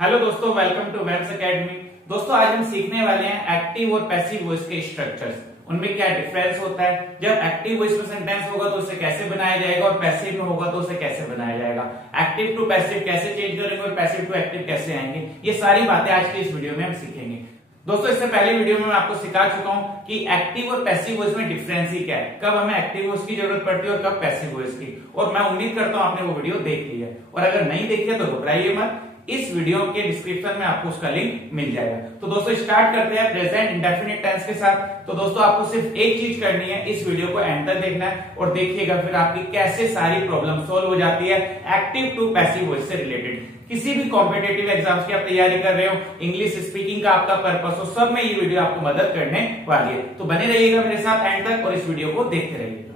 Hello दोस्तों, welcome to webs academy. दोस्तों आज हम सीखने वाले हैं एक्टिव और पैसिव वॉइस के स्ट्रक्चर्स। उनमें क्या डिफरेंस होता है, जब एक्टिव वॉइस में सेंटेंस होगा तो उसे कैसे बनाया जाएगा और पैसिव में होगा तो उसे कैसे बनाया जाएगा, एक्टिव टू पैसिव कैसे चेंज करेंगे और पैसिव टू एक्टिव कैसे आएंगे। ये सारी बातें आज के इस वीडियो में हम सीखेंगे। दोस्तों इससे पहले वीडियो में मैं आपको सिखा चुका हूं कि एक्टिव और पैसिव वॉइस में डिफरेंस ही क्या है, कब हमें एक्टिव वॉइस की जरूरत पड़ती है और कब पैसिव वॉइस की। और मैं उम्मीद करता हूं आपने वो वीडियो देख ली है, और अगर नहीं देखी है तो घबराइए मत, इस वीडियो के डिस्क्रिप्शन में आपको उसका लिंक मिल जाएगा। तो दोस्तों स्टार्ट करते हैं प्रेजेंट इंडेफिनिट टेंस के साथ। तो दोस्तों आपको सिर्फ एक चीज करनी है, इस वीडियो को एंड तक देखना है और देखिएगा फिर आपकी कैसे सारी प्रॉब्लम सॉल्व हो जाती है एक्टिव टू पैसिव वॉइस से रिलेटेड। किसी भी कॉम्पिटेटिव एग्जाम्स की आप तैयारी कर रहे हो, इंग्लिश स्पीकिंग का आपका पर्पस हो, सब में ये वीडियो आपको मदद करने वाली है। तो बने रहिएगा मेरे साथ एंड तक और इस वीडियो को देखते रहिएगा।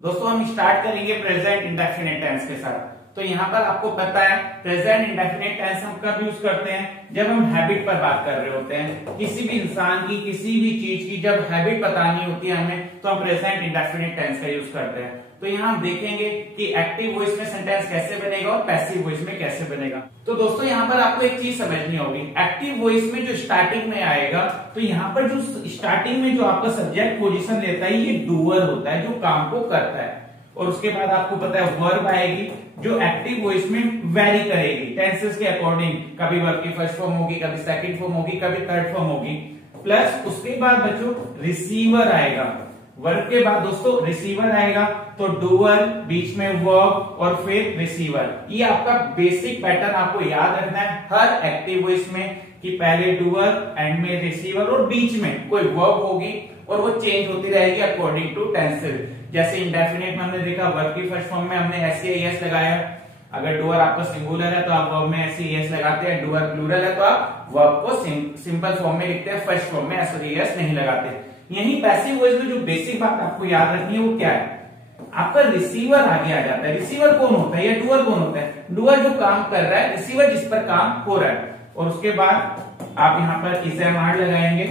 दोस्तों हम स्टार्ट करेंगे प्रेजेंट इंडेफिनिट टेंस के साथ। तो यहाँ पर आपको पता है प्रेजेंट इंडेफिनिट टेंस हम कब यूज करते हैं, जब हम हैबिट पर बात कर रहे होते हैं। किसी भी इंसान की, किसी भी चीज की जब हैबिट बतानी होती है हमें, तो हम प्रेजेंट इंडेफिनिट टेंस का यूज करते हैं। तो यहाँ हम देखेंगे कि एक्टिव वॉइस में सेंटेंस कैसे बनेगा और पैसिव वॉइस में कैसे बनेगा। तो दोस्तों यहाँ पर आपको एक चीज समझनी होगी, एक्टिव वॉइस में जो स्टार्टिंग में आएगा, तो यहाँ पर जो स्टार्टिंग में जो आपका सब्जेक्ट पोजीशन लेता है ये डूअर होता है, जो काम को करता है। और उसके बाद आपको पता है वर्ब आएगी जो एक्टिव वॉइस में वेरी करेगी टेंसेस के अकॉर्डिंग, कभी वर्ब की फर्स्ट फॉर्म होगी, कभी सेकंड फॉर्म होगी, कभी थर्ड फॉर्म होगी। प्लस उसके बाद बच्चों रिसीवर आएगा, वर्ब के बाद दोस्तों रिसीवर आएगा, तो डूअर, बीच में वर्ब और फिर रिसीवर। ये आपका बेसिक पैटर्न आपको याद रखना है हर एक्टिव वॉइस में, कि पहले डूअर, एंड में रिसीवर और बीच में कोई वर्ब होगी और वो चेंज होती रहेगी अकॉर्डिंग टू टेंसेस। जैसे इंडेफिनिट में हमने देखा वर्ब की फर्स्ट फॉर्म में हमने एस लगाया, अगर डूअर आपका सिंगुलर है तो आप वर्ब में एस लगाते हैं, डूअर प्लूरल है तो आप वर्ब को सिंपल फॉर्म में लिखते हैं, फर्स्ट फॉर्म में एस नहीं लगाते। यही पैसिव वॉइस में जो बेसिक बात आपको याद रखनी है वो क्या है, आपका रिसीवर आगे आ जाता है। रिसीवर कौन होता है या डूअर कौन होता है, डूअर जो काम कर रहा है, रिसीवर जिस पर काम हो रहा है। और उसके बाद आप यहाँ पर इसेमार लगाएंगे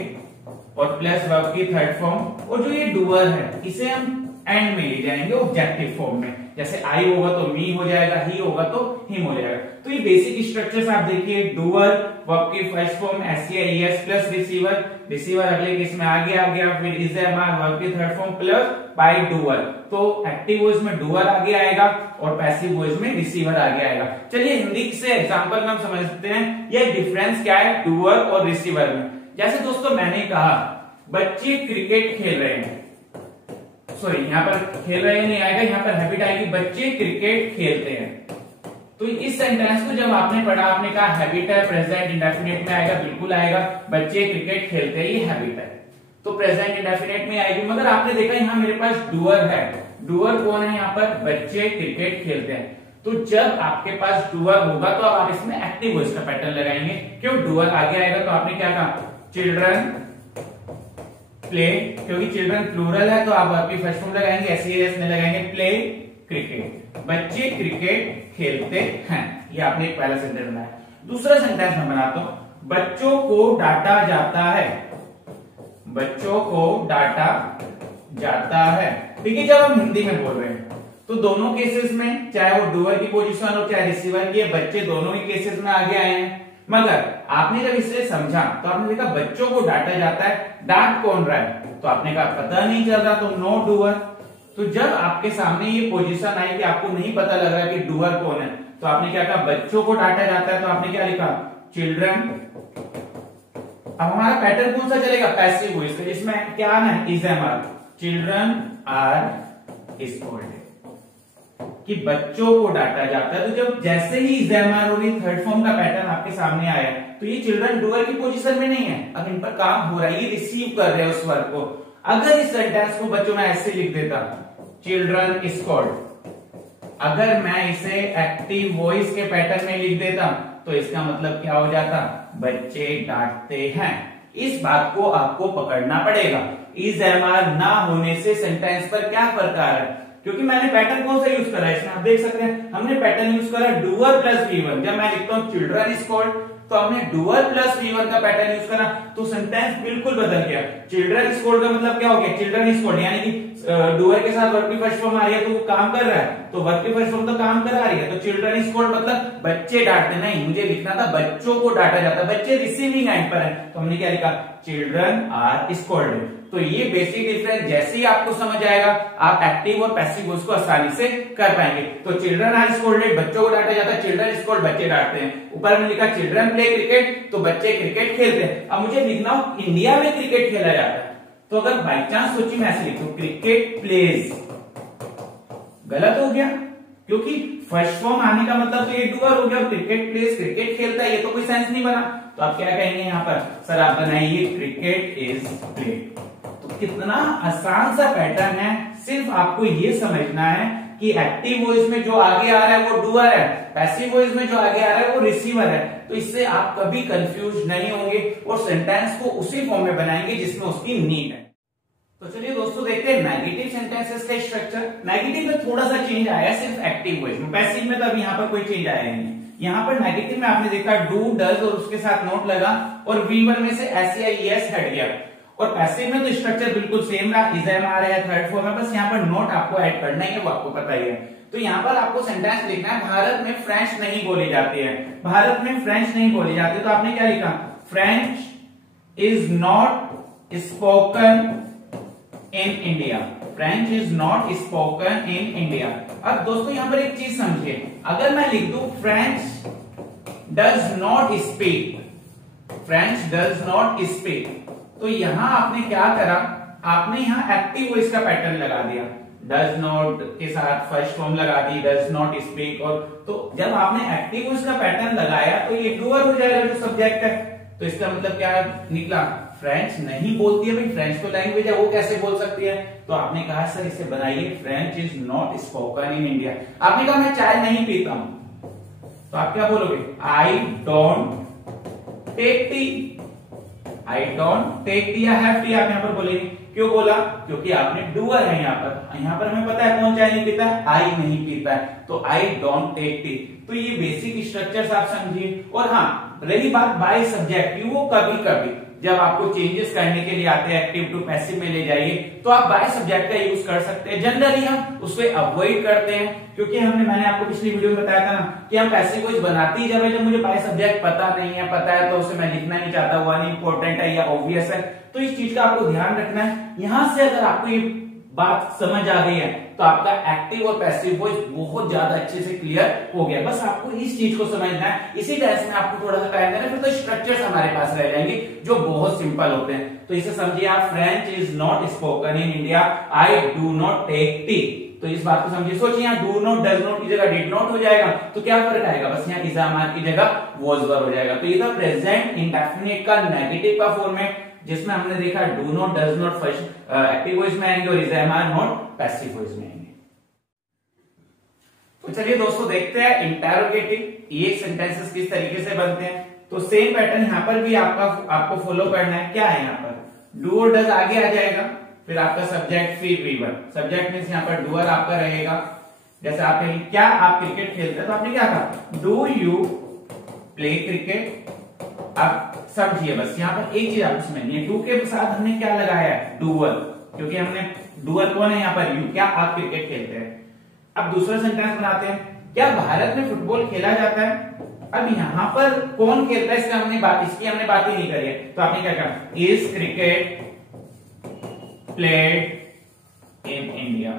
और प्लस वर्ब की थर्ड फॉर्म, और जो ये डूअर है इसे हम एंड में ले जाएंगे ऑब्जेक्टिव फॉर्म में। जैसे आई होगा तो मी हो जाएगा, ही होगा तो हिम हो जाएगा। तो ये बेसिक स्ट्रक्चर्स आप देखिए, डूअर, वर्ब की first form S plus receiver, receiver अगले केस में आगे आ गया, फिर इज वर्ब की third form plus by doer. तो एक्टिव वॉइस में डूअर आगे आएगा और पैसिव वॉइस में रिसीवर आगे आएगा। चलिए हिंदी से एग्जांपल में हम समझते हैं ये डिफरेंस क्या है डूअर और रिसीवर में। जैसे दोस्तों मैंने कहा बच्चे क्रिकेट खेल रहे हैं, सॉरी यहाँ पर खेल रहे नहीं आएगा, यहाँ पर हैबिट आएगी बच्चे क्रिकेट खेलते हैं। तो इस सेंटेंस को जब आपने पढ़ा, आपने कहा हैबिट है, प्रेजेंट इंडेफिनिट में आएगा, बिल्कुल आएगा, बच्चे क्रिकेट खेलते हैं, ये हैबिट है तो प्रेजेंट इंडेफिनिट में आएगी। मगर आपने देखा यहाँ मेरे पास डूअर है, डूअर कौन है यहाँ पर, बच्चे क्रिकेट खेलते हैं। तो जब आपके पास डूअर होगा तो आप इसमें एक्टिव वॉइस का पैटर्न लगाएंगे। क्यों, डूअर आगे आएगा तो आपने क्या कहा, चिल्ड्रन प्ले, क्योंकि चिल्ड्रन प्लूरल है तो आप वर्ब की फर्स्ट फॉर्म लगाएंगे, एस में लगाएंगे, प्ले क्रिकेट, बच्चे क्रिकेट खेलते हैं। ये आपने एक पहला सेंटेंस बनाया। दूसरा सेंटेंस मैं बनाता हूं, बच्चों को डांटा जाता है, बच्चों को डांटा जाता है। देखिए जब हम हिंदी में बोल रहे हैं तो दोनों केसेस में, चाहे वो डूअर की पोजीशन हो चाहे रिसीवर की, बच्चे दोनों ही केसेस में आगे आए हैं। मगर आपने जब इसे समझा तो आपने देखा बच्चों को डांटा जाता है, डांट कौन रहा है, तो आपने कहा पता नहीं चल रहा, तो नो डूअर। तो जब आपके सामने ये पोजीशन आई कि आपको नहीं पता लग रहा कि डूअर कौन है, तो आपने क्या कहा, बच्चों को डांटा जाता है, तो आपने क्या लिखा, चिल्ड्रन। अब हमारा पैटर्न कौन सा चलेगा, पैसिव वॉइस, इसमें क्या आना है, is am are, children are scolded, कि बच्चों को डांटा जाता है। तो जब जैसे ही इजेमआर और थर्ड फॉर्म का पैटर्न आपके सामने आया, तो ये चिल्ड्रन डूअर की पोजीशन में नहीं है, अब इन पर काम हो रहा है, ये रिसीव कर रहे हैं उस वर्ब को। अगर इस सेंटेंस को बच्चों में ऐसे लिख देता, चिल्ड्रन स्कोल्ड, अगर मैं इसे एक्टिव वॉइस के पैटर्न में लिख देता तो इसका मतलब क्या हो जाता, बच्चे डांटते हैं। इस बात को आपको पकड़ना पड़ेगा, इजेमआर ना होने से सेंटेंस पर क्या फर्क आ रहा है, क्योंकि मैंने पैटर्न कौन सा यूज करा है इसमें, आप देख सकते हैं हमने पैटर्न यूज करा डूअर प्लस वी1। जब मैं लिखता हूं चिल्ड्रन स्कोल्ड तो हमने डूअर प्लस V1 का पैटर्न यूज करा तो सेंटेंस बिल्कुल बदल गया। चिल्ड्रन स्कोल्ड का मतलब क्या हो गया, चिल्ड्रन स्कोल्ड यानी कि डूअर के साथ वर्ब की फर्स्ट फॉर्म आ रही है तो वो काम कर रहा है, तो वर्ब की फर्स्ट फॉर्म तो काम करा रही है, तो चिल्ड्रन स्कोल्ड मतलब बच्चे डांटते, नहीं मुझे लिखना था बच्चों को डांटा जाता है, बच्चे रिसीविंग एंड पर है, तो हमने क्या लिखा, चिल्ड्रन आर स्कोल्डेड। तो ये बेसिक डिफरेंस जैसे ही आपको समझ आएगा आप एक्टिव और पैसिव वॉइस को आसानी से कर पाएंगे। तो चिल्ड्रन आर स्कोल्डेड, बच्चों को डांटा जाता है, चिल्ड्रन स्कोल्ड, बच्चे डांटते हैं। ऊपर में लिखा चिल्ड्रन प्ले क्रिकेट, तो बच्चे क्रिकेट खेलते हैं। अब मुझे लिखना हो इंडिया में क्रिकेट खेला जाता है, तो अगर बाई चांस सोचिए मैं ऐसे लिखूं क्रिकेट प्लेज, गलत हो गया क्योंकि फर्स्ट फॉर्म आने का मतलब तो ये डूअर हो गया, क्रिकेट प्लेज क्रिकेट खेलता है, ये तो कोई सेंस नहीं बना। तो आप क्या कहेंगे यहाँ पर, सर आप बनाइए क्रिकेट इज प्लेड। तो कितना आसान सा पैटर्न है, सिर्फ आपको ये समझना है कि एक्टिव वॉइस में जो आगे आ रहा है वो डूअर है, पैसिव वॉइस में जो आगे आ रहा है वो रिसीवर है। तो इससे आप कभी कंफ्यूज नहीं होंगे और सेंटेंस को उसी फॉर्म में बनाएंगे जिसमें उसकी नीड है। तो चलिए दोस्तों देखते हैं नेगेटिव सेंटेंसेस का स्ट्रक्चर। नेगेटिव में थोड़ा सा चेंज आया सिर्फ एक्टिव वॉइस में, पैसिव में तो अब यहाँ पर कोई चेंज आया नहीं। यहाँ पर नेगेटिव में आपने देखा डू डज और उसके साथ नोट लगा और V1 में से SEIES हट गया, और पैसिव में तो स्ट्रक्चर बिल्कुल सेम रहा, इज एम आ रहा है थर्ड फॉर्म में, बस यहाँ पर नोट आपको ऐड करना है, वो आपको पता ही है। तो यहाँ पर आपको सेंटेंस लिखना है भारत में फ्रेंच नहीं बोली जाती है, भारत में फ्रेंच नहीं बोली जाती, तो आपने क्या लिखा, French is not spoken in India, French is not spoken in India. अब दोस्तों यहाँ पर एक चीज समझिए, अगर मैं लिख दूं French does not speak, French does not speak, तो यहां आपने क्या करा, आपने यहां एक्टिव वॉइस का पैटर्न लगा दिया, डज नॉट के साथ फर्स्ट फॉर्म लगा दी, डज नॉट स्पीक, और तो जब आपने एक्टिव वॉइस का पैटर्न लगाया तो ये डूअर हो जाएगा जो सब्जेक्ट है। तो इसका मतलब क्या निकला, फ्रेंच नहीं बोलती है, भाई फ्रेंच तो लैंग्वेज है, वो कैसे बोल सकती है। तो आपने कहा सर इसे बनाइए French is not spoken in India. आपने कहा मैं चाय नहीं पीता हूं, तो आप क्या बोलोगे, I don't take tea, I don't take tea, I have tea आप यहाँ पर बोलेंगे। क्यों बोला, क्योंकि आपने डूअर है यहाँ पर हमें पता है कौन चाय नहीं पीता है, आई नहीं पीता है, तो आई डोंट टेक टी। तो ये बेसिक स्ट्रक्चर्स आप समझिए। और हाँ रही बात बाय सब्जेक्ट की, वो कभी कभी जब आपको चेंजेस करने के लिए आते हैं एक्टिव टू पैसिव में ले जाइए तो आप बाय सब्जेक्ट का यूज कर सकते हैं। जनरली हम उसे अवॉइड करते हैं क्योंकि मैंने आपको पिछली वीडियो में बताया था ना कि हम पैसिव वॉइस बनाती ही जब मुझे बाय सब्जेक्ट पता नहीं है, पता है तो उसे मैं लिखना नहीं चाहता, वो अनइम्पोर्टेंट है या ऑब्वियस है, तो इस चीज का आपको ध्यान रखना है। यहां से अगर आपको ये बात समझ आ गई है तो आपका एक्टिव और पैसिव वॉइस बहुत ज्यादा अच्छे से क्लियर हो गया। बस आपको इस चीज को समझना है, इसी टेस्ट में आपको थोड़ा सा टाइम देना, फिर तो स्ट्रक्चर्स हमारे पास रह जाएंगे जो बहुत सिंपल होते हैं। तो इसे समझिए आप, French is not spoken in India, I do not take tea. तो इस बात को समझिए। सोचिए यहाँ डू नॉट डज नॉट की जगह डिड नॉट हो जाएगा तो क्या फर्क आएगा, बस यहाँ इज एम आर की जगह वॉज वर हो जाएगा। तो ये था प्रेजेंट इंडेफिनिट का नेगेटिव का फॉर्मेट, जिसमें हमने देखा do not does not first active voice में आएंगे और is am are not passive voice में आएंगे। तो चलिए दोस्तों देखते हैं इंटेरोगेटिव ये सेंटेंसेस किस तरीके से बनते हैं। तो सेम पैटर्न यहाँ पर भी आपको फॉलो करना है। क्या है यहाँ पर, डू और डज आगे आ जाएगा, फिर आपका सब्जेक्ट, फिर V1। सब्जेक्ट मींस यहाँ पर डूअर आपका रहेगा। जैसे आप कहेंगे क्या आप क्रिकेट खेलते हैं, तो आपने क्या कहा, डू यू प्ले क्रिकेट। आप समझिए बस यहाँ पर एक चीज आपको समझनी है, डू के साथ हमने क्या लगाया है, डूअर, क्योंकि हमने डूअर कौन है यहाँ पर, यू, क्या आप क्रिकेट खेलते हैं। अब दूसरा सेंटेंस बनाते हैं, क्या भारत में फुटबॉल खेला जाता है। अब यहाँ पर कौन खेलता है इसकी हमने बात ही नहीं करी है, तो आपने क्या कहा, is cricket played in India.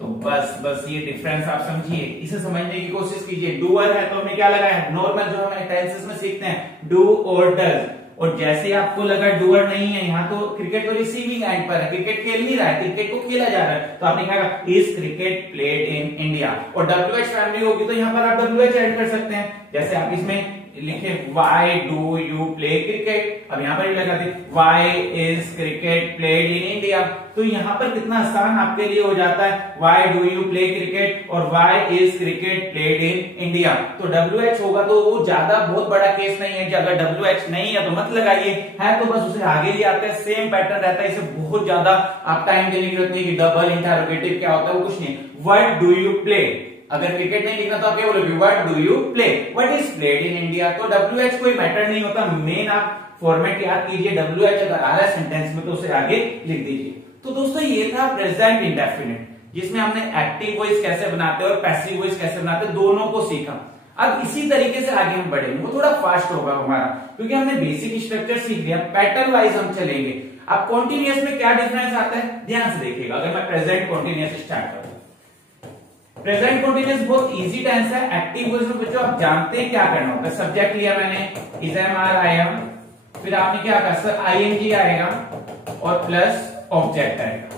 तो बस ये डिफरेंस आप समझिए, इसे समझने की कोशिश कीजिए। डूअर है तो हमने क्या लगाया है, नॉर्मल जो हम टेंसेस में सीखते हैं, डू और डज। और जैसे आपको लगा डूअर नहीं है, यहाँ तो क्रिकेट तो रिसीविंग एंड पर है, क्रिकेट खेल नहीं रहा है, क्रिकेट को खेला जा रहा है, तो आपने कहा is cricket played in India. और WH फैमिली होगी तो यहाँ पर आप WH ऐड कर सकते हैं। जैसे आप इसमें लिखे why do you play cricket, अब यहाँ पर लगा दे why is cricket played in India. तो यहाँ पर कितना आसान आपके लिए हो जाता है, why do you play cricket और why is cricket played in India. तो WH होगा तो वो ज्यादा बहुत बड़ा केस नहीं है कि अगर WH नहीं है तो मत लगाइए, है तो बस उसे आगे ले आते हैं, सेम पैटर्न रहता है। इसे बहुत ज्यादा आप टाइम देने की जरूरत नहीं कि डबल इंटरोगेटिव क्या होता है, वो कुछ नहीं। व्हाट डू यू प्ले, अगर क्रिकेट नहीं लिखना तो आप क्या बोलोगे, what do you play, what is played in India. तो WH कोई मैटर नहीं होता, मेन आप फॉर्मेट याद कीजिए, WH अगर आ रहा है सेंटेंस में तो उसे आगे लिख दीजिए। तो दोस्तों ये था प्रेजेंट इंडेफिनिट, जिसमें हमने एक्टिव वॉइस कैसे बनाते हैं और पैसिव वॉइस कैसे बनाते हैं दोनों को सीखा। अब इसी तरीके से आगे हम बढ़ेंगे, वो थोड़ा फास्ट होगा हमारा, क्योंकि हमने बेसिक स्ट्रक्चर सीख लिया, पैटर्न वाइज हम चलेंगे। अब कॉन्टिन्यूअस में क्या डिफरेंस आता है, ध्यान से देखिएगा। अगर मैं प्रेजेंट कॉन्टिन्यूअस स्टार्ट करूं, प्रेजेंट कॉन्टिन्यूअस बहुत इजी टेंस है। एक्टिव वॉइस में बच्चों आप जानते हैं क्या करना होता है, सब्जेक्ट लिया मैंने, is am are I am, फिर आपने क्या कहा सर आईएनजी आएगा और प्लस ऑब्जेक्ट आएगा।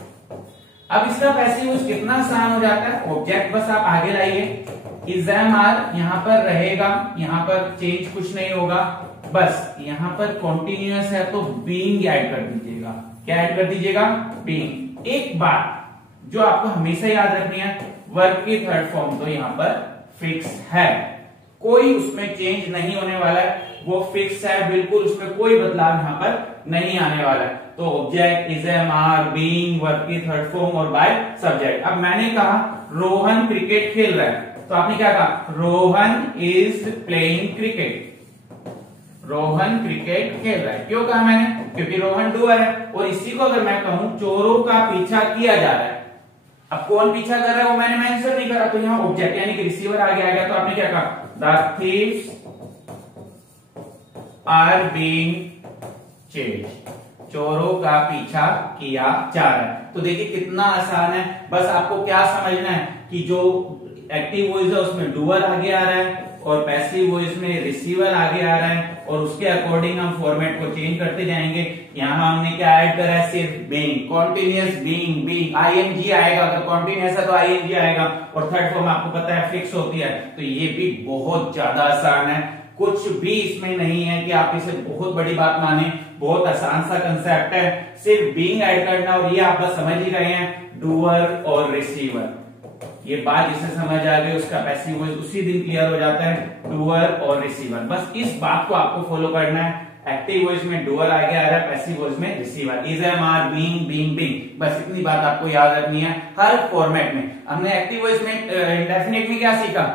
अब इसका पैसिव वॉइस कितना आसान हो जाता है, ऑब्जेक्ट बस आप आगे लाइए, इज एम आर यहां पर रहेगा, यहां पर चेंज कुछ नहीं होगा, बस यहां पर कॉन्टिन्यूअस है तो बीइंग ऐड कर दीजिएगा। क्या ऐड कर दीजिएगा, बीइंग। एक बात जो आपको हमेशा याद रखनी है, वर्ब की थर्ड फॉर्म तो यहां पर फिक्स है, कोई उसमें चेंज नहीं होने वाला है, वो फिक्स है बिल्कुल, उसमें कोई बदलाव यहां पर नहीं आने वाला है। तो object is am are being verb की थर्ड फॉर्म और बाय सब्जेक्ट। अब मैंने कहा रोहन क्रिकेट खेल रहा है, तो आपने क्या कहा, Rohan is playing cricket, Rohan cricket खेल रहा है। क्यों कहा मैंने, क्योंकि रोहन डूअर है। और इसी को अगर मैं कहूं चोरों का पीछा किया जा रहा है, अब कौन पीछा कर रहा है वो मैंने मेंशन नहीं करा, तो यहाँ ऑब्जेक्ट यानी कि रिसीवर आगे आ गया, तो आपने क्या कहा, the thieves are being chased, चोरों का पीछा किया जा रहा है। तो देखिए कितना आसान है, बस आपको क्या समझना है कि जो एक्टिव वॉइस है उसमें डूअर आगे आ रहा है और पैसिव वॉइस में रिसीवर आगे आ रहा है, और उसके अकॉर्डिंग हम फॉर्मेट को चेंज करते जाएंगे। यहाँ हमने क्या ऐड करा है, सिर्फ being, continuous being, being ING आएगा, अगर कॉन्टिन्यूअस है तो आईएनजी आएगा, और थर्ड फॉर्म आपको पता है फिक्स होती है। तो ये भी बहुत ज्यादा आसान है, कुछ भी इसमें नहीं है कि आप इसे बहुत बड़ी बात माने, बहुत आसान सा कंसेप्ट है, सिर्फ बीइंग ऐड करना, और ये आप बस समझ ही रहे हैं, डूअर और रिसीवर। ये बात जिसे समझ आ गई उसका पैसिव वॉइस उसी दिन क्लियर हो जाता है, डूअर और रिसीवर। बस इस बात को आपको फॉलो करना है, एक्टिव वॉइस में डूअर आगे आ रहा है, पैसिव वॉइस में receiver, is am are being being being, बस इतनी बात आपको याद रखनी है हर फॉर्मेट में। हमने एक्टिव वॉइस में इंडेफिनिट में क्या सीखा,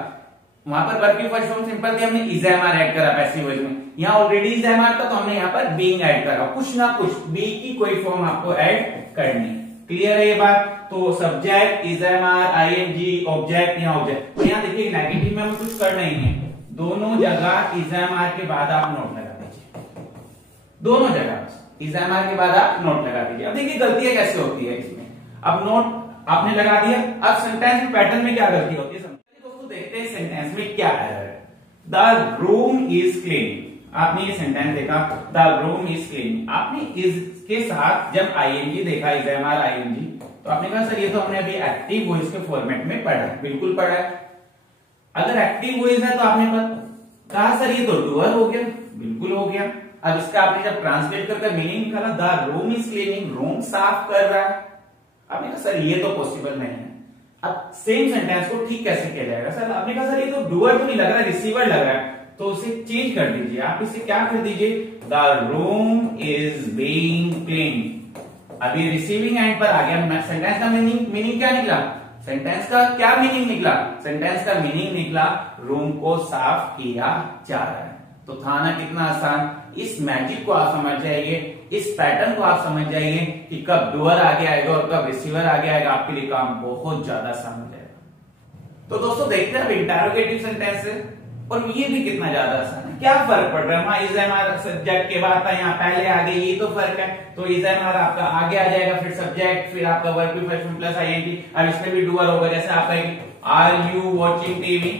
वहां पर वर्ब की फर्स्ट फॉर्म सिंपल थी, हमने इज एम आर ऐड करा पैसिव वॉइस में, यहाँ ऑलरेडी इज एम आर था तो हमने यहाँ पर बीइंग ऐड करा, कुछ ना कुछ बी की कोई फॉर्म आपको ऐड करनी है। क्लियर है ये बात। तो subject is am are ING object, यहाँ ऑब्जेक्ट, तो यहाँ देखिए नेगेटिव में हमें कुछ करना ही है, दोनों जगह इज एम आर के बाद आप नोट लगा दीजिए, दोनों जगह इज एम आर के बाद आप नोट लगा दीजिए। अब देखिए गलतियां कैसे होती है इसमें, अब नोट आपने लगा दिया, अब सेंटेंस में पैटर्न में क्या गलती होती है दोस्तों, देखते हैं सेंटेंस में क्या है। द रूम इज क्लीन, आपने ये सेंटेंस देखा, द रूम इज क्लीन, आपने इसके साथ जब आईएनजी देखा, इज एम आर आईएनजी, तो आपने कहा सर ये तो हमने अभी एक्टिव वॉइस के फॉर्मेट में पढ़ा, बिल्कुल पढ़ा है। अगर एक्टिव वॉइस है तो आपने कहा सर ये तो डूअर हो गया, बिल्कुल हो गया। अब इसका आपने जब ट्रांसलेट करके मीनिंग निकाला, the room is cleaning, room साफ कर रहा है, आपने कहा सर ये तो पॉसिबल नहीं है। अब सेम सेंटेंस को ठीक कैसे किया जाएगा, सर आपने कहा सर ये तो डूअर तो नहीं लग रहा, रिसीवर लग रहा है, तो उसे चेंज कर दीजिए, आप इसे क्या कर दीजिए, the room is being clean. अभी रिसीविंग एंड पर आ गया, सेंटेंस का मीनिंग क्या निकला, सेंटेंस का क्या मीनिंग निकला, सेंटेंस का मीनिंग निकला रूम को साफ किया जा रहा है। तो था ना कितना आसान। इस मैजिक को आप समझ जाइए, इस पैटर्न को आप समझ जाइए कि कब डूअर आगे आएगा और कब रिसीवर आगे आएगा, आपके लिए काम बहुत ज्यादा आसान हो जाएगा। तो दोस्तों देखते हैं अब इंटरोगेटिव सेंटेंस है, और ये भी कितना ज्यादा आसान है। क्या फर्क पड़ रहा है, वहां इज एम आर सब्जेक्ट के बाद था, यहाँ पहले आगे, ये तो फर्क है। तो इज एम आर आपका आगे आ जाएगा, फिर सब्जेक्ट, फिर आपका वर्ब की फर्स्ट फॉर्म प्लस आईएनजी। अब इसमें भी डूअर होगा, जैसे आपका are you watching TV,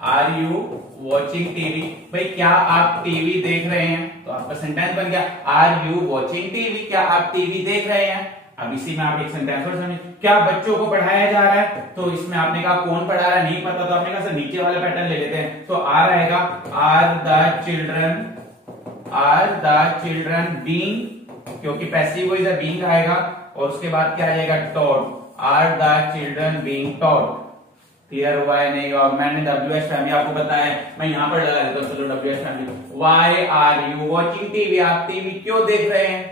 are you watching TV, भाई क्या आप टीवी देख रहे हैं, तो आपका सेंटेंस बन गया आर यू वॉचिंग टीवी, क्या आप टीवी देख रहे हैं। अब इसी में आप एक सेंटेंस और समझिए, क्या बच्चों को पढ़ाया जा रहा है, तो इसमें आपने कहा कौन पढ़ा रहा है नहीं पता, तो आपने कहा सर नीचे वाला पैटर्न ले लेते हैं, तो आर आएगा आर द चिल्ड्रन बीइंग, क्योंकि पैसिव वॉइस है बीइंग आएगा, और उसके बाद क्या आ जाएगा taught, are the children being taught. Clear हुआ है नहीं हुआ। मैंने WH फैमिली आपको बताया, मैं यहाँ पर लगा देता हूँ, चलो WH family, why are you watching TV, आप टीवी क्यों देख रहे हैं,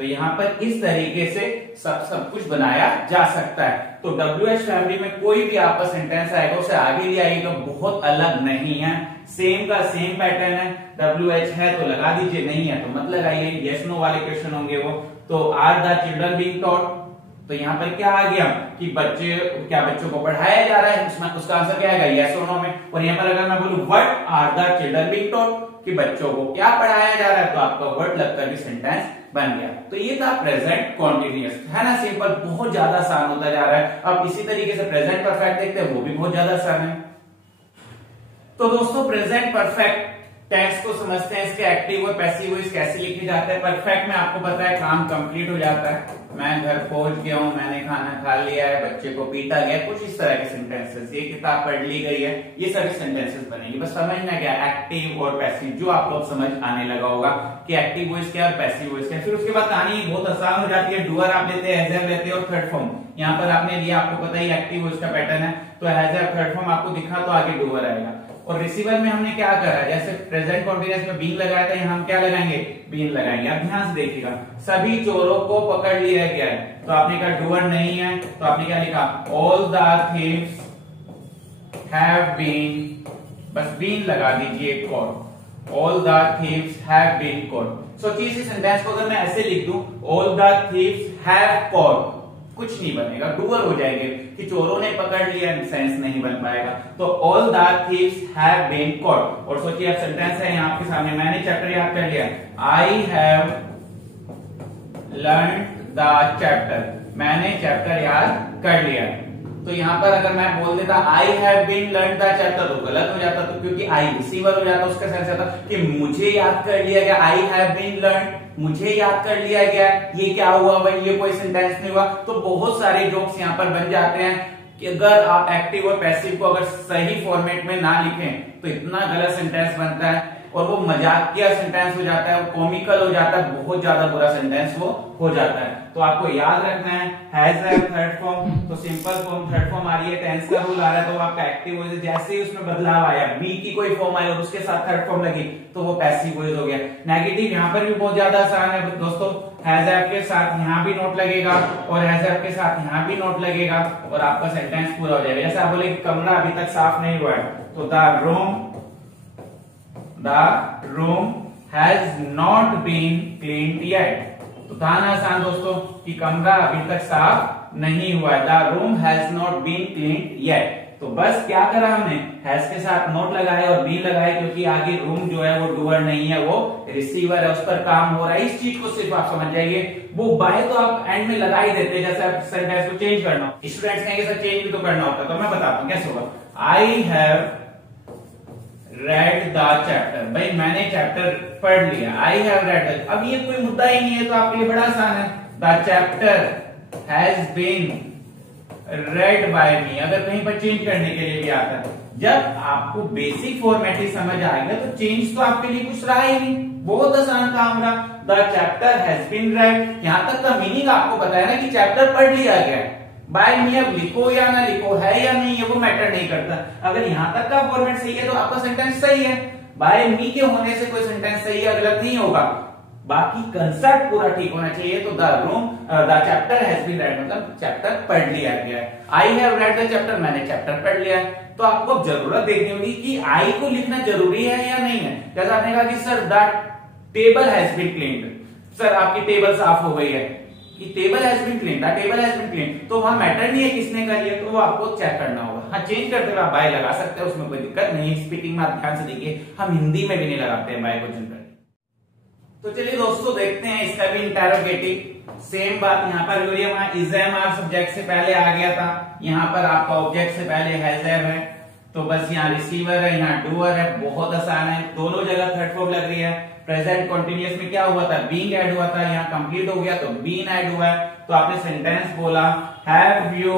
तो यहाँ पर इस तरीके से सब कुछ बनाया जा सकता है। तो WH फैमिली में कोई भी आपका सेंटेंस आएगा उसे आगे भी आएगा, बहुत अलग नहीं है, सेम का सेम पैटर्न है। WH है तो लगा दीजिए, नहीं है तो मत लगाइए, यस नो वाले क्वेश्चन होंगे वो। तो are the children being taught, तो यहाँ पर क्या आ गया कि बच्चों को पढ़ाया जा रहा है, उसमें उसका आंसर क्या आएगा, यस और नो में। और यहाँ पर अगर मैं बोलूं what are the children being taught, कि बच्चों को क्या पढ़ाया जा रहा है, तो आपका वर्ड लगकर भी सेंटेंस बन गया। तो ये था प्रेजेंट कॉन्टिन्यूअस, है ना, सिंपल, बहुत ज्यादा आसान होता जा रहा है। अब इसी तरीके से प्रेजेंट परफेक्ट देखते हैं, वो भी बहुत ज्यादा आसान है। तो दोस्तों प्रेजेंट परफेक्ट टेंस को समझते हैं, इसके एक्टिव और पैसिव वॉइस कैसे लिखे जाते हैं। परफेक्ट में आपको पता है काम कंप्लीट हो जाता है, मैं घर पहुंच गया हूं, मैंने खाना खा लिया है, बच्चे को पीटा गया, कुछ इस तरह के सेंटेंसेस, ये किताब पढ़ ली गई है, ये सभी सेंटेंसेस बनेंगे। बस समझना क्या एक्टिव और पैसिव, जो आप लोग समझ आने लगा होगा कि एक्टिव वॉइस क्या है और पैसिव वॉइस क्या है। फिर उसके बाद कहानी बहुत आसान हो जाती है, डूअर आप लेते हैं, हैज हैव लेते हैं और थर्ड फॉर्म यहाँ पर आपने लिया, आपको पता ही एक्टिव वॉइस का पैटर्न है, तो हैज हैव थर्ड फॉर्म आपको दिखा तो आगे डूअर आएगा। और रिसीवर में हमने क्या करा, जैसे प्रेजेंट कॉन्टिन्यूअस में बीइंग लगाया था, यहाँ हम क्या लगाएंगे, बीन लगाएंगे। अब ध्यान से देखिएगा, सभी चोरों को पकड़ लिया गया है, तो आपने कहा डूअर नहीं है, तो आपने क्या लिखा, all the thieves have been, बस बीन लगा दीजिए caught, all the thieves have been caught. सोचिए इसी सेंटेंस को अगर मैं ऐसे लिख दूं, all the thieves have caught, कुछ नहीं बनेगा, डूअर हो जाएंगे कि चोरों ने पकड़ लिया, सेंस नहीं बन पाएगा। तो all the thieves have been caught. और सोचिए अब सेंटेंस है यहाँ आपके सामने, मैंने चैप्टर याद कर लिया, I have learned the chapter, मैंने चैप्टर याद कर लिया। तो यहाँ पर अगर मैं बोल देता I have been learn the chapter तो गलत हो जाता, तो क्योंकि आई रिसीवर हो जाता, उसका सेंस आता कि मुझे याद कर लिया गया, आई हैव बीन लर्न, मुझे याद कर लिया गया, ये क्या हुआ भाई, ये कोई सेंटेंस नहीं हुआ। तो बहुत सारे जोक्स यहाँ पर बन जाते हैं कि अगर आप एक्टिव और पैसिव को अगर सही फॉर्मेट में ना लिखें तो इतना गलत सेंटेंस बनता है और वो मजाकिया सेंटेंस हो जाता है, वो कॉमिकल हो जाता है, बहुत ज्यादा बुरा सेंटेंस वो हो जाता है। तो आपको याद रखना है हैज हैव थर्ड फॉर्म, तो सिंपल फॉर्म थर्ड फॉर्म आ रही है, टेंस का रूल आ रहा है, तो आपका एक्टिव वॉइस जैसे ही उसमें बदलाव आया, बी की कोई फॉर्म आई और उसके साथ थर्ड फॉर्म लगी तो वो पैसिव वॉइस हो गया। नेगेटिव यहाँ पर भी बहुत ज्यादा आसान है दोस्तों, हैज हैव के साथ यहाँ भी नोट लगेगा और हैज हैव के साथ यहाँ भी नोट लगेगा और आपका सेंटेंस पूरा हो जाएगा। जैसे आप बोले कमरा अभी तक साफ नहीं हुआ है, तो the room has not been cleaned yet, तो था ना आसान दोस्तों कि कमरा अभी तक साफ नहीं हुआ है, the room has not been cleaned yet। तो बस क्या करा हमने, हैज के साथ नोट लगाए और बीन लगाए, क्योंकि आगे रूम जो है वो डूअर नहीं है, वो रिसीवर है, उस पर काम हो रहा है। इस चीज को सिर्फ आप समझ जाइए, वो बाय तो आप एंड में लगा ही देते हैं, जैसे आप सेंटेंस को चेंज करना, स्टूडेंट्स कहेंगे सर चेंज भी तो करना होता है, तो मैं बताता हूँ कैसे होगा। आई हैव रेड द चैप्टर, भाई मैंने चैप्टर पढ़ लिया, आई हैव रेड, अब ये कोई मुद्दा ही नहीं है, तो आपके लिए बड़ा आसान है, the chapter has been read by me, अगर कहीं पर चेंज करने के लिए भी आता है। जब आपको बेसिक फॉर्मेटिंग समझ आ गया तो चेंज तो आपके लिए कुछ रहा ही नहीं, बहुत आसान काम रहा। The chapter has been read, यहां तक का मीनिंग आपको बताया ना कि चैप्टर पढ़ लिया गया है, बाय मी अब लिखो या ना लिखो, है या नहीं है वो मैटर नहीं करता। अगर यहां तक का फॉर्मेट सही है तो आपका सेंटेंस सही है, बाय मी के होने से कोई सेंटेंस सही या गलत नहीं होगा, बाकी कंसेप्ट पूरा ठीक होना चाहिए। तो the chapter has been read मतलब चैप्टर पढ़ लिया गया है, I have read the chapter, मैंने चैप्टर पढ़ लिया है। तो आपको जरूरत देखनी होगी कि आई को लिखना जरूरी है या नहीं है। जैसे आपने कहा कि sir the table has been cleaned, sir आपकी टेबल साफ हो गई है, कि table has been cleaned, the table has been cleaned, तो वहां मैटर नहीं है किसने कर लिया, तो वो आपको चेक करना होगा। हाँ चेंज करते हुए आप बाय लगा सकते हैं, उसमें कोई दिक्कत नहीं है। स्पीकिंग में आप ध्यान से देखिए, हम हिंदी में भी नहीं लगाते हैं बाय को जनरली। तो चलिए दोस्तों देखते हैं इसका भी इंटेरोगेटिव, सेम बात यहाँ पर हो रही है, वहां इज एम आर सब्जेक्ट से पहले आ गया था, यहाँ पर आपका ऑब्जेक्ट से पहले हैज हैव है, तो बस यहाँ रिसीवर है, यहाँ डूअर है, बहुत आसान है, दोनों जगह थर्ड फॉर्म लग रही है। प्रेजेंट कॉन्टिन्यूअस में क्या हुआ था, बीइंग ऐड हुआ था, यहाँ कंप्लीट हो गया तो बीन ऐड हुआ है। तो आपने सेंटेंस बोला हैव यू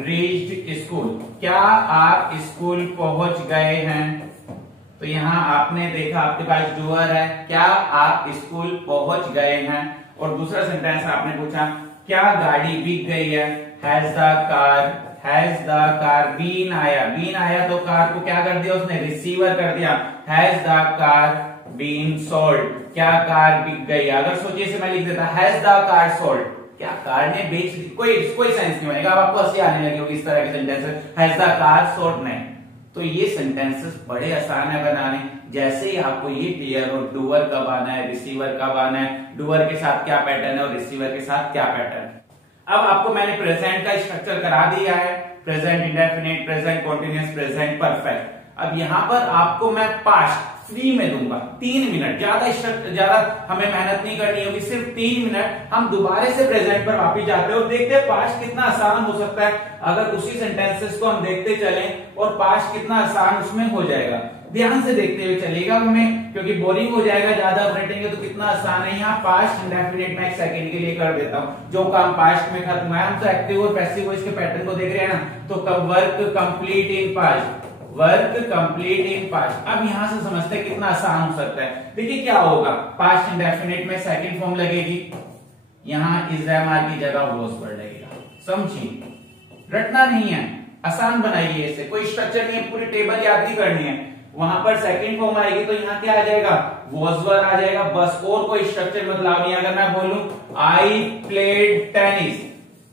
रीच्ड स्कूल, क्या आप स्कूल पहुंच गए हैं, तो यहाँ आपने देखा आपके पास डूअर है, क्या आप स्कूल पहुंच गए हैं। और दूसरा सेंटेंस आपने पूछा क्या गाड़ी बिक गई है, हैज द कार बीन आया, बीन आया तो कार को क्या कर दिया उसने, रिसीवर कर दिया, has the car been sold, क्या कार बिक गई। अगर सोचिए से मैं लिख देता हैज द कार सोल्ड, क्या कार ने बेच दी, कोई सेंस नहीं बनेगा। अब आपको हंसी आने लगी होगी इस तरह के sentences, has the car sold नहीं। तो ये सेंटेंसेस बड़े आसान है बनाने। जैसे ही आपको ये क्लियर हो डूअर कब आना है, रिसीवर कब आना है, डूअर के साथ क्या पैटर्न है और रिसीवर के साथ क्या पैटर्न है। अब आपको मैंने प्रेजेंट का स्ट्रक्चर करा दिया है, present indefinite, present continuous, present perfect. अब यहां पर आपको मैं पास्ट फ्री में दूंगा 3 मिनट, ज्यादा हमें मेहनत नहीं करनी होगी, सिर्फ 3 मिनट हम दोबारा से प्रेजेंट पर वापस जाते हैं और देखते हैं पास्ट कितना आसान हो सकता है अगर उसी सेंटेंसेस को हम देखते चलें और पास्ट कितना आसान उसमें हो जाएगा। ध्यान से देखते हुए चलेगा हमें, क्योंकि बोरिंग हो जाएगा ज्यादा रटेंगे तो कितना आसान है। यहाँ पास्ट इंडेफिनिट में 1 सेकंड के लिए कर देता हूँ, जो काम पास्ट में खत्म है। हम तो एक्टिव और पैसिव वॉइस के पैटर्न को देख रहे हैं ना, तो work complete in past, work complete in past. अब यहां से समझते हैं कितना आसान हो सकता है। देखिए क्या होगा, पास्ट इंडेफिनिट में सेकंड फॉर्म लगेगी, यहां इज एम आर की जगह वॉज वर्ड लगेगा। समझिए, रटना नहीं है, आसान बनाइए इसे, कोई स्ट्रक्चर नहीं है, पूरी टेबल याद नहीं करनी है। वहां पर सेकंड फॉर्म आएगी तो यहाँ क्या आ जाएगा, वॉज वर्ड आ जाएगा, बस और कोई स्ट्रक्चर बदलाव नहीं। अगर मैं बोलूं आई प्लेड टेनिस,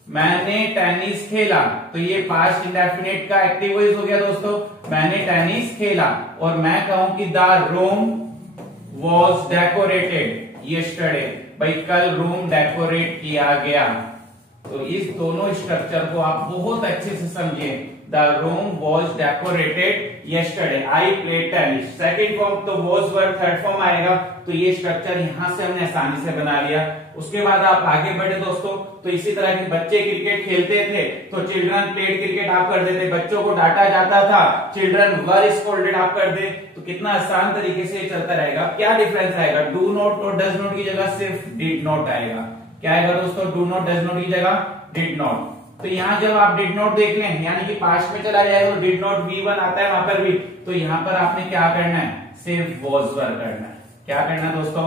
मैंने टेनिस खेला, तो ये पास्ट इंडेफिनिट का एक्टिव वॉइस हो गया दोस्तों, मैंने टेनिस खेला। और मैं कहूं कि the room was decorated yesterday, भाई कल रूम डेकोरेट किया गया। तो इस दोनों स्ट्रक्चर को आप बहुत अच्छे से समझिए। The room was decorated yesterday, I played tennis. Second form तो वॉज वर्ड, थर्ड फॉर्म आएगा, तो ये स्ट्रक्चर यहां से हमने आसानी से बना लिया। उसके बाद आप आगे बढ़े दोस्तों, तो इसी तरह के बच्चे क्रिकेट खेलते थे तो चिल्ड्रन प्लेड क्रिकेट आप कर देते, बच्चों को डांटा जाता था, चिल्ड्रन वर स्कोल्डेड आप कर दे, तो कितना आसान तरीके से चलता रहेगा। क्या डिफरेंस आएगा, डू नॉट और डज नॉट की जगह सिर्फ डिड नॉट आएगा। क्या आएगा दोस्तों, डू नॉट डज नॉट की जगह डिड नॉट। तो यहाँ जब आप डिड नॉट देख लें, यानी कि पास्ट में चला जाएगा तो डिड नॉट V1 आता है वहां पर भी, तो यहाँ पर आपने क्या करना है, सिर्फ वॉज वर करना है। क्या करना है दोस्तों,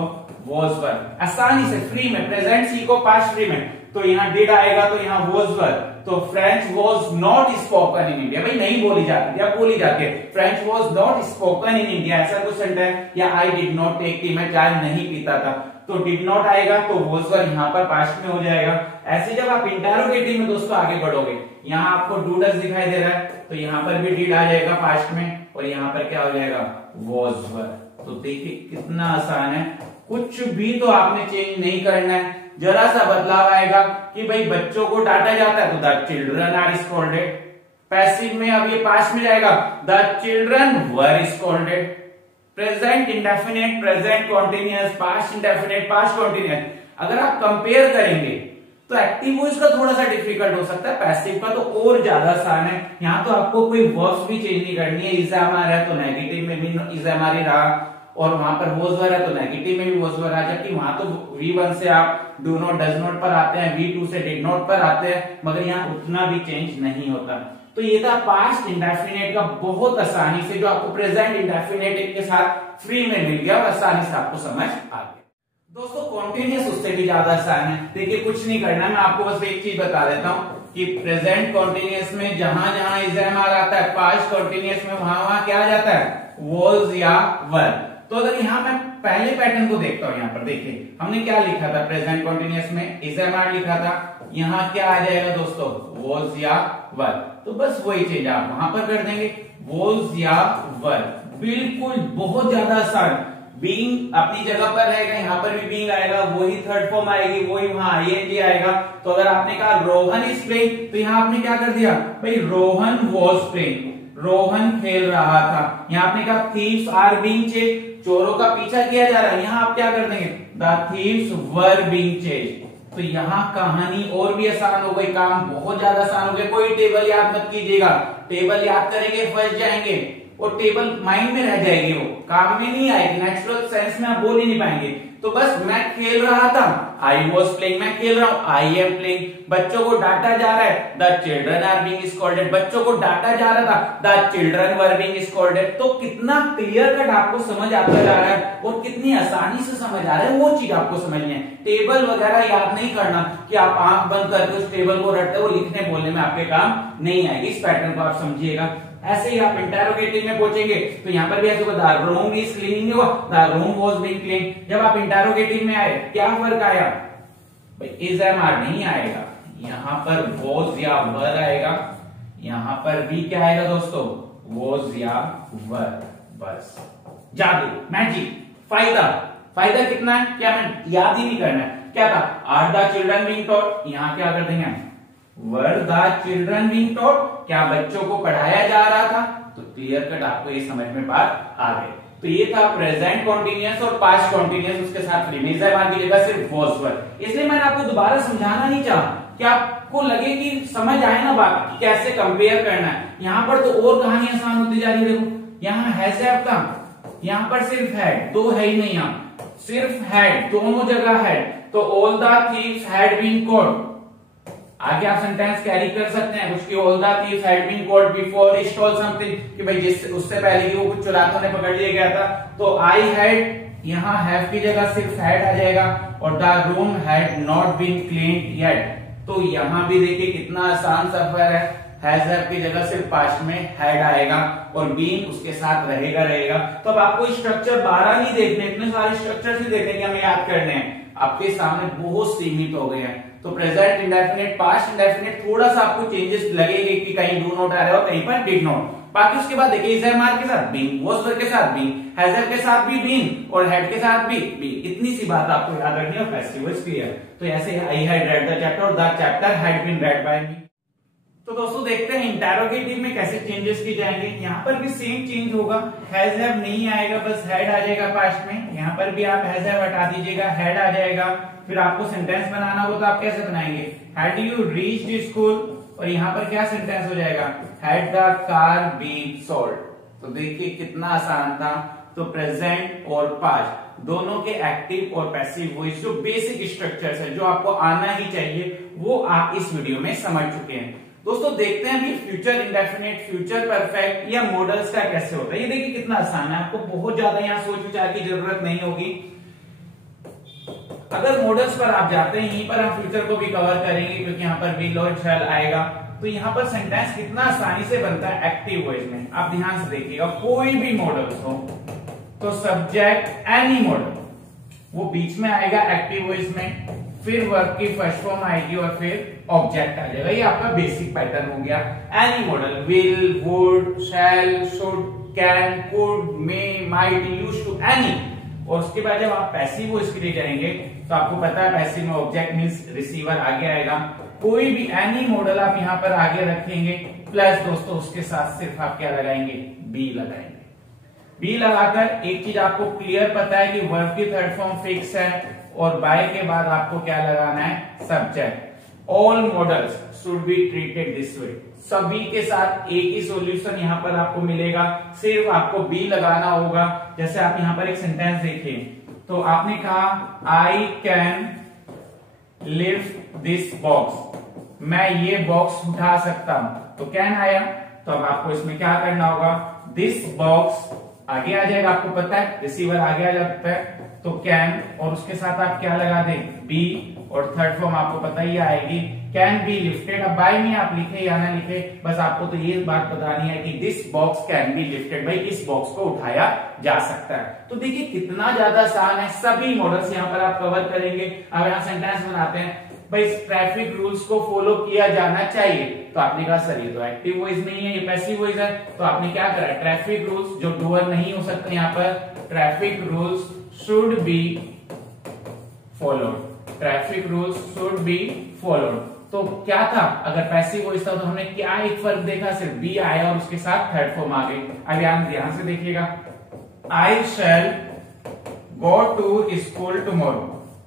वॉज वर, आसानी से फ्री में। प्रेजेंट सीखो पास्ट फ्री में, तो यहाँ डिड आएगा तो यहाँ वॉज वर। तो French was not spoken in India, भाई नहीं बोली जाती या बोली जाती है, French was not spoken in India, ऐसा कुछ सेंटेंस। या I did not take tea, मैं चाय नहीं पीता था, तो डिड नॉट आएगा तो वॉज वर यहाँ पर पास्ट में हो जाएगा। ऐसे जब आप इंटरोगेटिव में दोस्तों आगे बढ़ोगे, यहाँ आपको डू डज दिखाई दे रहा है, तो यहाँ पर भी डिड आ जाएगा पास्ट में, और यहाँ पर क्या हो जाएगा, वॉज वर। तो देखिए कितना आसान है, कुछ भी तो आपने चेंज नहीं करना है, जरा सा बदलाव आएगा कि भाई बच्चों को डांटा जाता है तो the children are scolded. Passive में अब ये पास्ट में जाएगा, the children were scolded. Present indefinite, present continuous, past indefinite, past continuous. अगर आप कंपेयर करेंगे तो एक्टिव वॉइस का थोड़ा सा डिफिकल्ट हो सकता है, पैसिव का तो और ज्यादा आसान है। यहाँ तो आपको कोई वर्ब्स भी चेंज नहीं करनी है, इज एम आर है तो नेगेटिव में भी इज एम आर ही रहा, और वहां पर वॉज वर है तो नेगेटिव में भी वॉज वर आ, जबकि वहां तो V1 से आप डू नॉट डज नॉट पर आते हैं, V2 से डिड नॉट पर आते हैं, मगर यहाँ उतना भी चेंज नहीं होता। तो ये था पास्ट इंडेफिनिट का बहुत आसानी से, जो आपको प्रेजेंट इंडेफिनिट के साथ फ्री में मिल गया और आसानी से आपको समझ आ गया। दोस्तों कॉन्टिन्यूअस उससे भी ज्यादा आसान है। देखिए कुछ नहीं करना, मैं आपको बस एक चीज बता देता हूँ कि प्रेजेंट कॉन्टिन्यूअस में जहां जहां इज एम आर आता है, पास्ट कॉन्टिन्यूअस में वहां वहां क्या आ जाता है, वॉज या वर। तो अगर यहाँ मैं पहले पैटर्न को देखता हूँ, यहाँ पर देखिए हमने क्या लिखा था, प्रेजेंट कॉन्टिन्यूअस में इज एम आर लिखा था, यहाँ क्या आ जाएगा दोस्तों, वॉज या वर। तो बस वही चीज आप वहां पर कर देंगे, वॉज या वर, बिल्कुल बहुत ज्यादा आसान। बीइंग अपनी जगह पर रहेगा, यहाँ पर भी बीइंग आएगा, वही थर्ड फॉर्म आएगी, वही वहां आईएनजी आएगा। तो अगर आपने कहा रोहन इज प्लेइंग, तो यहाँ आपने क्या कर दिया, भाई रोहन वॉज प्लेइंग, रोहन खेल रहा था। यहाँ आपने कहा थीव्स आर बीइंग चेस्ड, चोरों का पीछा किया जा रहा है, यहाँ आप क्या कर देंगे, the thieves were being chased. तो यहाँ कहानी और भी आसान हो गई, काम बहुत ज्यादा आसान हो गया। कोई टेबल याद मत कीजिएगा, टेबल याद करेंगे फंस जाएंगे और टेबल माइंड में रह जाएगी, वो काम में नहीं आएगी, नेचुरल सेंस में आप बोल ही नहीं पाएंगे। तो बस मैं खेल रहा था, आई वॉज प्लेइंग, मैं खेल रहा हूं, आई एम प्लेइंग। बच्चों को डांटा जा रहा है, the children are being scolded, बच्चों को डांटा जा रहा था, the children were being scolded. तो कितना क्लियर कट आपको समझ आता जा रहा है और कितनी आसानी से समझ आ रहा है, वो चीज आपको समझनी है। टेबल वगैरह याद नहीं करना कि आप आंख बंद करके उस टेबल को रटते हो, लिखने बोलने में आपके काम नहीं आएगी। इस पैटर्न को आप समझिएगा। ऐसे ही आप इंटेरोगेटिव में पहुंचेंगे तो यहां पर भी ऐसे होगा, the room is cleaning, the room was being clean. जब आप इंटेरोगेटिव में आए क्या फर्क आया भाई, इज एम आर नहीं आएगा, यहां पर वाज या वर आएगा, यहां पर भी क्या आएगा दोस्तों, वाज या वर। बस जादू, मैजिक, फायदा। फायदा कितना है क्या हमें याद ही नहीं करना है। क्या था, are the children being taught, यहां क्या कर देंगे, were the children being taught, क्या बच्चों को पढ़ाया जा रहा था। तो क्लियर कट आपको ये समझ में बात आ गई। तो ये था प्रेजेंट कॉन्टिन्यूअस और पास्ट कॉन्टिन्यूअस, उसके साथ प्रीमिस वर्ब की जगह सिर्फ वाज वर। इसलिए मैंने आपको दोबारा समझाना नहीं चाहा कि आपको लगे कि समझ आए ना बात कि कैसे कंपेयर करना है। यहां पर तो और कहानी आसान होती जा रही है। देखो यहां हैज हैव था, यहां पर सिर्फ हैड, दो है ही नहीं, यहां सिर्फ हैड, दोनों जगह हैड। तो all the thieves had been caught, आगे आप सेंटेंस कैरी कर सकते हैं उसकी, all the thieves had been caught before he stole something, कि भाई जिससे उससे पहले कि वो कुछ चुरातों ने पकड़ लिया गया था। तो आई हैड, यहां हैव की जगह सिर्फ हैड आ जाएगा, और the room had not been cleaned yet. तो यहां भी देखिए कितना आसान सफर है, हैज हैव की जगह सिर्फ पास्ट में हैड आएगा और बीन उसके साथ रहेगा। तो अब आपको स्ट्रक्चर 12 नहीं देखने, इतने सारे स्ट्रक्चर ही देखने कि हमें याद करने हैं, आपके सामने बहुत सीमित हो गए हैं। तो प्रेजेंट इंडेफिनिट, पास्ट इंडेफिनिट थोड़ा सा आपको चेंजेस लगेंगे कि कहीं डू नॉट आ रहा है और कहीं पर डिड नॉट। बाकी उसके बाद देखिए इज एम आर के साथ बीइंग, वाज वर के साथ बीइंग, हैज हैव के साथ भी बीइंग और हैड के साथ भी बीइंग। इतनी सी बात आपको याद रखनी है और पैसिव वॉइस क्लियर। तो ऐसे I had read the chapter और the chapter had been read by me. तो दोस्तों देखते हैं इंटेरोगेटिव में कैसे चेंजेस की जाएंगे। यहाँ पर भी सेम चेंज होगा, हैज हैव नहीं आएगा, बस हैड आ जाएगा पास्ट में। यहाँ पर भी आप हैज हैव हटा दीजिएगा, हैड आ जाएगा। फिर आपको सेंटेंस बनाना हो तो आप कैसे बनाएंगे, हैड यू रीच्ड स्कूल, और यहाँ पर क्या सेंटेंस हो जाएगा, had the car been sold. तो देखिए कितना आसान था। तो प्रेजेंट और पास्ट दोनों के एक्टिव और पैसिव वॉइस जो बेसिक स्ट्रक्चर्स है जो आपको आना ही चाहिए वो आप इस वीडियो में समझ चुके हैं। दोस्तों देखते हैं अभी फ्यूचर इंडेफिनिट, फ्यूचर परफेक्ट या मॉडल्स का कैसे होता है। ये देखिए कितना आसान है, आपको बहुत ज्यादा यहाँ सोच विचार की जरूरत नहीं होगी। अगर मॉडल्स पर आप जाते हैं, यहीं पर हम फ्यूचर को भी कवर करेंगे क्योंकि यहाँ पर विल और शैल आएगा। तो यहाँ पर सेंटेंस कितना आसानी से बनता है एक्टिव वॉइस में। आप ध्यान से देखिएगा, कोई भी मॉडल्स हो तो सब्जेक्ट एनी मॉडल वो बीच में आएगा एक्टिव वॉइस में, फिर वर्ब की फर्स्ट फॉर्म आएगी और फिर ऑब्जेक्ट आ जाएगा। ये आपका बेसिक पैटर्न हो गया। Any modal, will, would, shall, should, can, could, may, might, used to, any. और उसके बाद जब आप पैसिव वॉइस के लिए जाएंगे तो आपको पता है पैसिव में ऑब्जेक्ट मींस रिसीवर आगे आएगा। कोई भी एनी मॉडल आप यहाँ पर आगे रखेंगे, प्लस दोस्तों उसके साथ सिर्फ आप क्या लगाएंगे, बी लगाएंगे। बी लगाकर एक चीज आपको क्लियर पता है कि वर्ब की थर्ड फॉर्म फिक्स है और बाय के बाद आपको क्या लगाना है, subject. All models should be treated this way, सभी के साथ एक ही सॉल्यूशन यहाँ पर आपको मिलेगा, सिर्फ आपको बी लगाना होगा। जैसे आप यहाँ पर एक सेंटेंस देखिए, तो आपने कहा I can lift this box, मैं ये बॉक्स उठा सकता हूं, तो कैन आया। तो अब आपको इसमें क्या करना होगा, दिस बॉक्स आगे आ जाएगा, आपको पता है रिसीवर आगे आ जाता है, तो कैन और उसके साथ आप क्या लगा दें, बी, और थर्ड फॉर्म आपको पता ही आएगी, कैन बी लिफ्टेड। अब बाय में आप लिखे या ना लिखे, बस आपको तो ये बात बतानी है कि this box can be lifted, भाई इस बॉक्स को उठाया जा सकता है। तो देखिए कितना ज्यादा आसान है, सभी मॉडल्स यहाँ पर आप कवर करेंगे। अब यहाँ सेंटेंस बनाते हैं, भाई ट्रैफिक रूल्स को फॉलो किया जाना चाहिए, तो आपने कहा सर ये तो एक्टिव वॉइस नहीं है, ये पैसिव वॉइस है, तो आपने क्या करा, ट्रैफिक रूल्स जो डूअर नहीं हो सकते यहाँ पर, traffic rules should be followed, traffic rules should be followed. तो क्या था, अगर पैसिव वॉइस था तो हमने क्या एक फर्क देखा, सिर्फ बी आया और उसके साथ थर्ड फॉर्म आ गई। अब ध्यान से देखिएगा, आई शैल गो टू स्कूल टुमारो,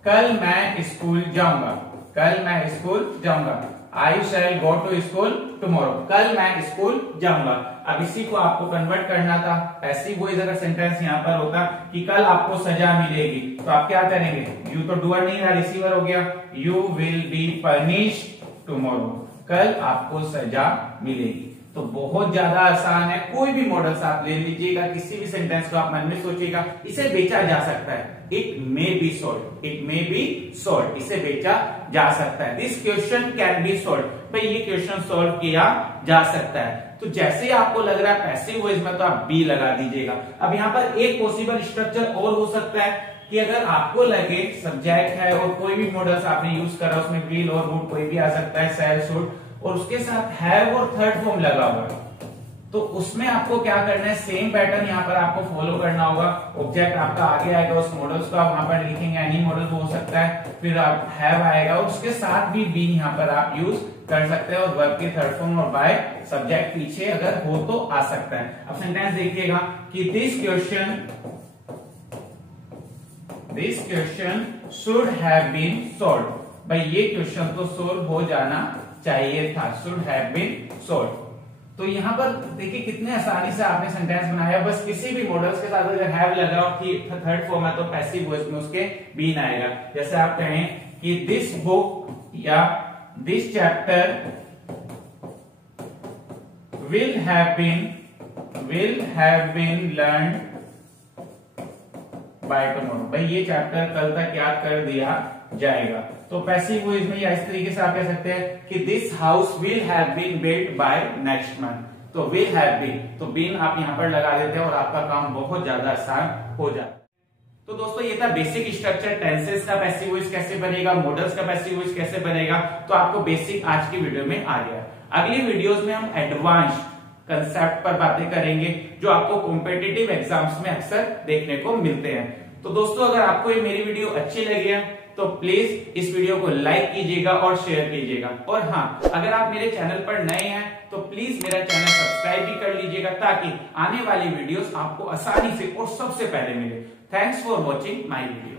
कल मैं स्कूल जाऊंगा, कल मैं स्कूल जाऊंगा। आई शैल गो टू स्कूल टुमारो, कल मैं स्कूल जाऊंगा। अब इसी को आपको कन्वर्ट करना था पैसिव वॉइस। अगर सेंटेंस यहाँ पर होता कि कल आपको सजा मिलेगी, तो आप क्या करेंगे, यू तो डूअर नहीं रहा, रिसीवर हो गया, you will be punished tomorrow, कल आपको सजा मिलेगी। तो बहुत ज्यादा आसान है, कोई भी मॉडल्स आप ले लीजिएगा, किसी भी सेंटेंस को आप मन में सोचिएगा, इसे बेचा जा सकता है। It may be sold, it may be sold, इसे बेचा जा सकता है। This question can be sold, भाई ये क्वेश्चन सोल्व किया जा सकता है। तो जैसे ही आपको लग रहा है पैसिव वॉइस में, तो आप बी लगा दीजिएगा। अब यहाँ पर एक पॉसिबल स्ट्रक्चर और हो सकता है कि अगर आपको लगे सब्जेक्ट है और कोई भी मॉडल्स आपने यूज करा, उसमें विल और वुड कोई भी आ सकता है, शैल शुड, और उसके साथ हैव और थर्ड फॉर्म लगा हुआ है, तो उसमें आपको क्या करना है, सेम पैटर्न यहाँ पर आपको फॉलो करना होगा। ऑब्जेक्ट आपका आगे आएगा, उस मॉडल्स को आप वहां पर लिखेंगे, एनी मॉडल हो सकता है, फिर आप हैव आएगा और उसके साथ भी बी यहाँ पर आप यूज कर सकते हैं, और वर्ब की थर्ड फॉर्म और बाय सब्जेक्ट पीछे अगर हो तो आ सकता है। अब सेंटेंस देखिएगा कि this question should have been solved, भाई ये क्वेश्चन तो सोल्व हो जाना चाहिए था, शुड हैव बीन सॉल्व्ड। तो यहाँ पर देखिए कितने आसानी से आपने सेंटेंस बनाया, बस किसी भी मॉडल्स के साथ अगर हैव लगा और थर्ड फॉर्म है तो पैसिव वॉइस में उसके बीन आएगा। जैसे आप कहें कि दिस बुक या this chapter will have been learn by tomorrow, भाई ये चैप्टर कल तक याद कर दिया जाएगा। तो पैसिव वॉइस में या इस तरीके से आप कह सकते हैं कि this house will have been built by next month, तो विल हैव बीन, तो बीन आप यहां पर लगा देते हैं और आपका काम बहुत ज्यादा आसान हो जाता है। तो दोस्तों ये था बेसिक स्ट्रक्चर, टेंसेस का पैसिव वॉइस कैसे बनेगा, मॉडल्स का पैसिव वॉइस कैसे बनेगा, तो आपको बेसिक आज की वीडियो में आ गया। अगली वीडियोस में हम एडवांस कंसेप्ट पर बातें करेंगे जो आपको कॉम्पिटिटिव एग्जाम्स में अक्सर देखने को मिलते हैं। तो दोस्तों अगर आपको ये मेरी वीडियो अच्छी लगी है तो प्लीज इस वीडियो को लाइक कीजिएगा और शेयर कीजिएगा, और हाँ अगर आप मेरे चैनल पर नए हैं तो प्लीज मेरा चैनल सब्सक्राइब भी कर लीजिएगा, ताकि आने वाली वीडियोस आपको आसानी से और सबसे पहले मिले। Thanks for watching my video.